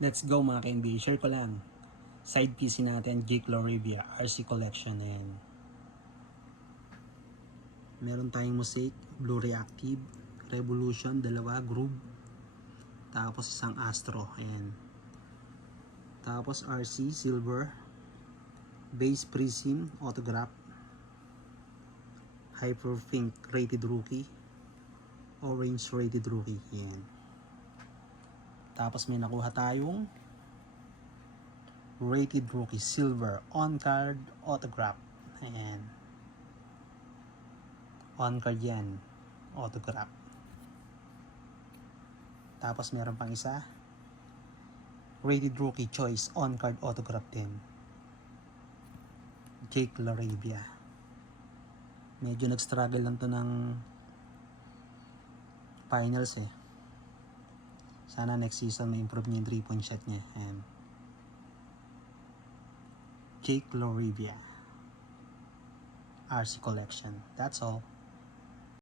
Let's go mga ka-NBA. Share ko lang. Side PC natin, Jake Laurivia, RC Collection. Ayan. Meron tayong Mosaic, Blue Reactive, Revolution, dalawa, Groove. Tapos isang Astro. Ayan. Tapos RC, Silver, Base Prism, Autograph, Hyper Pink, Rated Rookie, Orange Rated Rookie. Ayan. Tapos may nakuha tayong Rated Rookie Silver on-card autograph. Ayan. On-card yan. Autograph. Tapos meron pang isa. Rated Rookie Choice on-card autograph din. Jake Laurivia. Medyo nag-struggle lang to ng finals eh. Sana next season may improve niya yung 3-point shot niya. Ayan. Jake Laurivia, RC Collection. That's all.